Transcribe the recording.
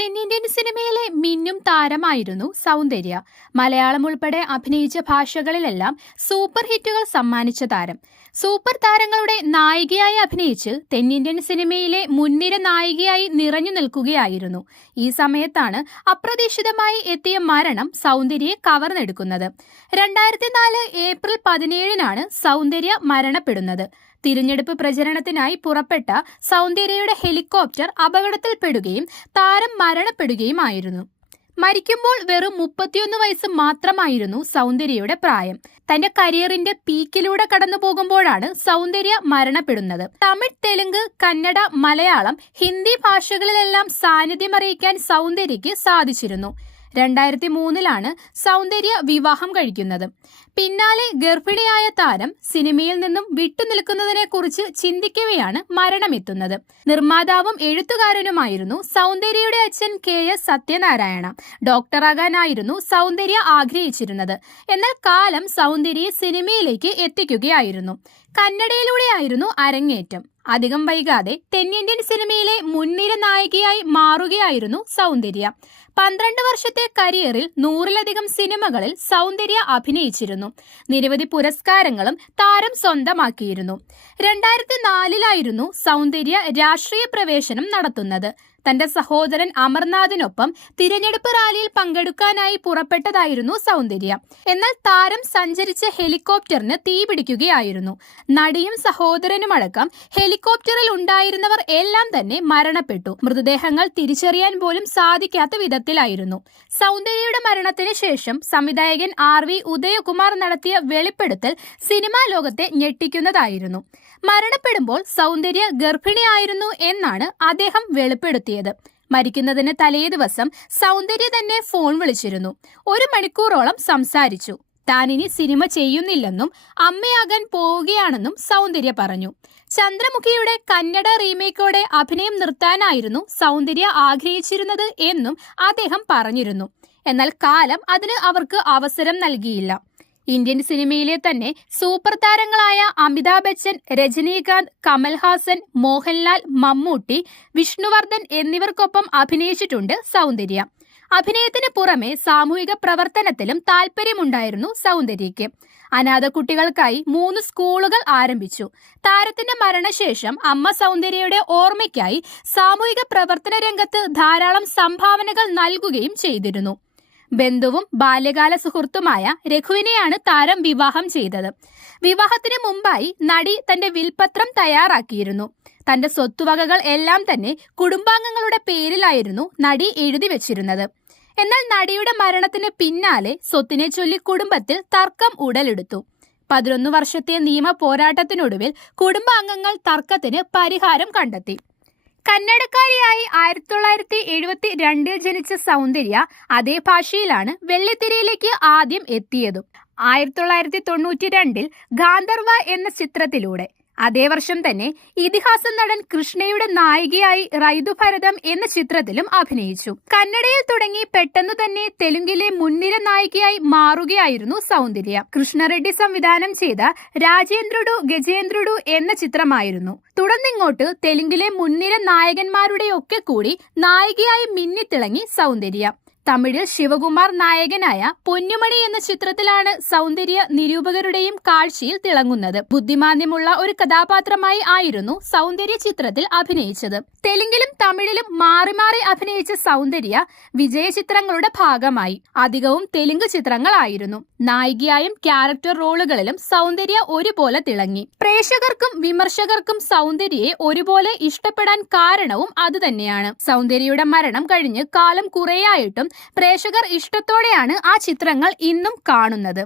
തെന്നിന്ത്യൻ സിനിമയിലെ മിന്നും താരമായിരുന്നു സൗന്ദര്യ. മലയാളം ഉൾപ്പെടെ അഭിനയിച്ച ഭാഷകളിലെല്ലാം സൂപ്പർ ഹിറ്റുകൾ സമ്മാനിച്ച താരം. സൂപ്പർ താരങ്ങളുടെ നായികയായി അഭിനയിച്ച് തെന്നിന്ത്യൻ സിനിമയിലെ മുൻനിര നായികയായി നിറഞ്ഞു നിൽക്കുകയായിരുന്നു. ഈ സമയത്താണ് അപ്രതീക്ഷിതമായി എത്തിയ മരണം സൗന്ദര്യയെ കവർന്നെടുക്കുന്നത്. രണ്ടായിരത്തി നാല് ഏപ്രിൽ പതിനേഴിനാണ് സൗന്ദര്യ മരണപ്പെടുന്നത്. തിരഞ്ഞെടുപ്പ് പ്രചരണത്തിനായി പുറപ്പെട്ട സൗന്ദര്യയുടെ ഹെലികോപ്റ്റർ അപകടത്തിൽപ്പെടുകയും താരം മരണപ്പെടുകയുമായിരുന്നു. മരിക്കുമ്പോൾ വെറും മുപ്പത്തിയൊന്ന് വയസ്സ് മാത്രമായിരുന്നു സൗന്ദര്യയുടെ പ്രായം. തന്റെ കരിയറിന്റെ പീക്കിലൂടെ കടന്നു പോകുമ്പോഴാണ് സൗന്ദര്യ മരണപ്പെടുന്നത്. തമിഴ് തെലുങ്ക് കന്നഡ മലയാളം ഹിന്ദി ഭാഷകളിലെല്ലാം സാന്നിധ്യം അറിയിക്കാൻ സൗന്ദര്യയ്ക്ക് സാധിച്ചിരുന്നു. രണ്ടായിരത്തി മൂന്നിലാണ് സൗന്ദര്യ വിവാഹം കഴിക്കുന്നത്. പിന്നാലെ ഗർഭിണിയായ താരം സിനിമയിൽ നിന്നും വിട്ടുനിൽക്കുന്നതിനെ കുറിച്ച് ചിന്തിക്കവെയാണ് മരണമെത്തുന്നത്. നിർമ്മാതാവും എഴുത്തുകാരനുമായിരുന്നു സൗന്ദര്യയുടെ അച്ഛൻ കെ എസ് സത്യനാരായണ. ഡോക്ടറാകാനായിരുന്നു സൗന്ദര്യ ആഗ്രഹിച്ചിരുന്നത്. എന്നാൽ കാലം സൗന്ദര്യയെ സിനിമയിലേക്ക് എത്തിക്കുകയായിരുന്നു. കന്നഡയിലൂടെയായിരുന്നു അരങ്ങേറ്റം. അധികം വൈകാതെ തെന്നിന്ത്യൻ സിനിമയിലെ മുൻനിര നായികയായി മാറുകയായിരുന്നു സൗന്ദര്യ. പന്ത്രണ്ട് വർഷത്തെ കരിയറിൽ നൂറിലധികം സിനിമകളിൽ സൗന്ദര്യ അഭിനയിച്ചിരുന്നു. നിരവധി പുരസ്കാരങ്ങളും താരം സ്വന്തമാക്കിയിരുന്നു. രണ്ടായിരത്തി നാലിലായിരുന്നു സൗന്ദര്യ രാഷ്ട്രീയ പ്രവേശനം നടത്തുന്നത്. തന്റെ സഹോദരൻ അമർനാഥിനൊപ്പം തിരഞ്ഞെടുപ്പ് റാലിയിൽ പങ്കെടുക്കാനായി പുറപ്പെട്ടതായിരുന്നു സൗന്ദര്യ. എന്നാൽ താരം സഞ്ചരിച്ച ഹെലികോപ്റ്ററിന് തീപിടിക്കുകയായിരുന്നു നടിയും സഹോദരനുമടക്കം ഹെലികോപ്റ്ററിൽ ഉണ്ടായിരുന്നവർ എല്ലാം തന്നെ മരണപ്പെട്ടു. മൃതദേഹങ്ങൾ തിരിച്ചറിയാൻ പോലും സാധിക്കാത്ത വിധത്തിലായിരുന്നു. സൗന്ദര്യയുടെ മരണത്തിന് ശേഷം സംവിധായകൻ ആർ വി ഉദയകുമാർ നടത്തിയ വെളിപ്പെടുത്തൽ സിനിമാ ലോകത്തെ ഞെട്ടിക്കുന്നതായിരുന്നു. മരണപ്പെടുമ്പോൾ സൗന്ദര്യ ഗർഭിണിയായിരുന്നു എന്നാണ് അദ്ദേഹം വെളിപ്പെടുത്തിയത് മരിക്കുന്നതിന് തലേ ദിവസം സൗന്ദര്യ തന്നെ ഫോൺ വിളിച്ചിരുന്നു. ഒരു മണിക്കൂറോളം സംസാരിച്ചു. താനിനി സിനിമ ചെയ്യുന്നില്ലെന്നും അമ്മയാകാൻ പോവുകയാണെന്നും സൗന്ദര്യ പറഞ്ഞു. ചന്ദ്രമുഖിയുടെ കന്നഡ റീമേക്കോടെ അഭിനയം നിർത്താനായിരുന്നു സൗന്ദര്യ ആഗ്രഹിച്ചിരുന്നത് എന്നും അദ്ദേഹം പറഞ്ഞിരുന്നു. എന്നാൽ കാലം അതിന് അവർക്ക് അവസരം നൽകിയില്ല. ഇന്ത്യൻ സിനിമയിലെ തന്നെ സൂപ്പർ താരങ്ങളായ അമിതാഭ് ബച്ചൻ രജനീകാന്ത് കമൽഹാസൻ മോഹൻലാൽ മമ്മൂട്ടി വിഷ്ണുവർദ്ധൻ എന്നിവർക്കൊപ്പം അഭിനയിച്ചിട്ടുണ്ട് സൗന്ദര്യ. അഭിനയത്തിന് പുറമെ സാമൂഹിക പ്രവർത്തനത്തിലും താല്പര്യമുണ്ടായിരുന്നു സൗന്ദര്യയ്ക്ക്. അനാഥ കുട്ടികൾക്കായി മൂന്ന് സ്കൂളുകൾ ആരംഭിച്ചു. താരത്തിന്റെ മരണശേഷം അമ്മ സൗന്ദര്യയുടെ ഓർമ്മയ്ക്കായി സാമൂഹിക പ്രവർത്തന രംഗത്ത് ധാരാളം സംഭാവനകൾ നൽകുകയും ചെയ്തിരുന്നു. ബന്ധുവും ബാല്യകാല സുഹൃത്തുമായ രഘുവിനെയാണ് താരം വിവാഹം ചെയ്തത്. വിവാഹത്തിന് മുമ്പായി നടി തന്റെ വിൽപത്രം തയ്യാറാക്കിയിരുന്നു. തന്റെ സ്വത്തുവകകൾ എല്ലാം തന്നെ കുടുംബാംഗങ്ങളുടെ പേരിലായിരുന്നു നടി എഴുതി വെച്ചിരുന്നത്. എന്നാൽ നടിയുടെ മരണത്തിന് പിന്നാലെ സ്വത്തിനെ ചൊല്ലി കുടുംബത്തിൽ തർക്കം ഉടലെടുത്തു. പതിനൊന്ന് വർഷത്തെ നിയമ പോരാട്ടത്തിനൊടുവിൽ കുടുംബാംഗങ്ങൾ തർക്കത്തിന് പരിഹാരം കണ്ടെത്തി. കന്നഡക്കാരിയായി ആയിരത്തി തൊള്ളായിരത്തി എഴുപത്തി രണ്ടിൽ ജനിച്ച സൗന്ദര്യ അതേ ഭാഷയിലാണ് വെള്ളിത്തിരയിലേക്ക് ആദ്യം എത്തിയതും. ആയിരത്തി തൊള്ളായിരത്തി തൊണ്ണൂറ്റി രണ്ടിൽ ഗാന്ധർവ എന്ന ചിത്രത്തിലൂടെ. അതേ വർഷം തന്നെ ഇതിഹാസ നടൻ കൃഷ്ണയുടെ നായികയായി റൈതു ഭരതം എന്ന ചിത്രത്തിലും അഭിനയിച്ചു. കന്നഡയിൽ തുടങ്ങി പെട്ടെന്ന് തന്നെ തെലുങ്കിലെ മുൻനിര നായികയായി മാറുകയായിരുന്നു സൗന്ദര്യ. കൃഷ്ണറെഡ്ഡി സംവിധാനം ചെയ്ത രാജേന്ദ്രുഡു ഗജേന്ദ്രുഡു എന്ന ചിത്രമായിരുന്നു. തുടർന്നിങ്ങോട്ട് തെലുങ്കിലെ മുൻനിര നായകന്മാരുടെ ഒക്കെ കൂടി നായികയായി മിന്നിത്തിളങ്ങി സൗന്ദര്യ. തമിഴിൽ ശിവകുമാർ നായകനായ പൊന്നുമണി എന്ന ചിത്രത്തിലാണ് സൗന്ദര്യ നിരൂപകരുടെയും കാഴ്ചയിൽ തിളങ്ങുന്നത്. ബുദ്ധിമാന്യമുള്ള ഒരു കഥാപാത്രമായി ആയിരുന്നു സൗന്ദര്യ ചിത്രത്തിൽ അഭിനയിച്ചത്. തെലുങ്കിലും തമിഴിലും മാറി മാറി അഭിനയിച്ച സൗന്ദര്യ വിജയ ചിത്രങ്ങളുടെ ഭാഗമായി. അധികവും തെലുങ്ക് ചിത്രങ്ങളായിരുന്നു. നായികയായും ക്യാരക്ടർ റോളുകളിലും സൗന്ദര്യ ഒരുപോലെ തിളങ്ങി. പ്രേക്ഷകർക്കും വിമർശകർക്കും സൗന്ദര്യയെ ഒരുപോലെ ഇഷ്ടപ്പെടാൻ കാരണവും അതുതന്നെയാണ്. സൗന്ദര്യയുടെ മരണം കഴിഞ്ഞ് കാലം കുറേയായിട്ടും പ്രേക്ഷകർ ഇഷ്ടത്തോടെയാണ് ആ ചിത്രങ്ങൾ ഇന്നും കാണുന്നത്.